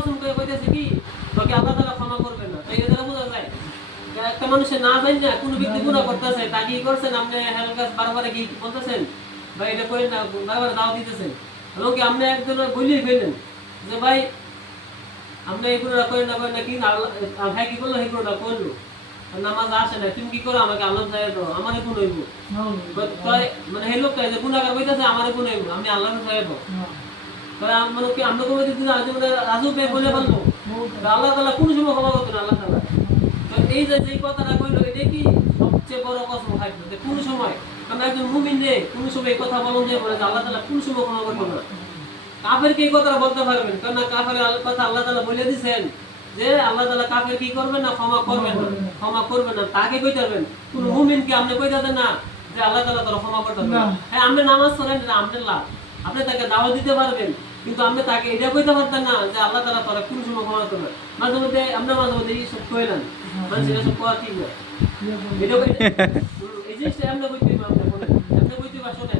কইতেছে কি তোকে আল্লাহ তাআলা ক্ষমা করবে না। তাই এটা বোঝা যায় একটা মানুষের না জানি না কোন ব্যক্তি গুনাহ করতেছে তা কি করছেন আপনি হেলকাস বারবার কি বলতেছেন ভাই এটা করেন না বারবার দাও দিতেছেন এবং কি আপনি একজন বলেই ফেললেন যে ভাই আপনি এই গুনাহ করেন না কি আল্লাহ ভাই কি করলো এই গুনাহ করলো নামাজ আসে না তুমি কি করো আমাকে আল্লাহ চাই দাও আমারে গুণ হইব মানে এই লোকটা যে গুনাহগার কইতাছে আমারে গুণ হইব আমি আল্লাহর চাই দাও তাহলে আমরা কি আমরা কোন দিন রাজু বে বলে বলবো আল্লাহ তাআলা কোন সময় ক্ষমা করতেন আল্লাহ তাআলা তো এই যে কথাটা কইলো এটা কি সবচেয়ে বড় কসম খাইলো যে কোন সময় আমরা একজন মুমিন রে কোন সময় এই কথা বলুন যে আল্লাহ তাআলা কোন সময় ক্ষমা করবেন না কাফেরকে এই কথাটা বলতে পারবেন কারণ কাফের কথা আল্লাহ তাআলা বলে দিয়েছেন যে আল্লাহ তাআলা কাফের কি করবেন না ক্ষমা করবেন না তাকে কইতে পারবেন কোন মুমিনকে আপনি কইতে দেন না যে আল্লাহ তাআলা তার ক্ষমা করতে পারবেন হ্যাঁ আপনি নামাজ পড়েন না আপনি লাভ আপনি তাকে দাওয়াত দিতে পারবেন কিন্তু আপনি তাকে এটা কইতে পারতেন না যে আল্লাহ তাআলা তার কোন সময় ক্ষমা করবেন মাঝে মধ্যে আমরা মাঝে মধ্যে এই সব কইলেন মানে এটা সব কোয়া ঠিক না এটা এই জিনিসটা আমরা কইতে পারবো আপনি কইতে পারছো না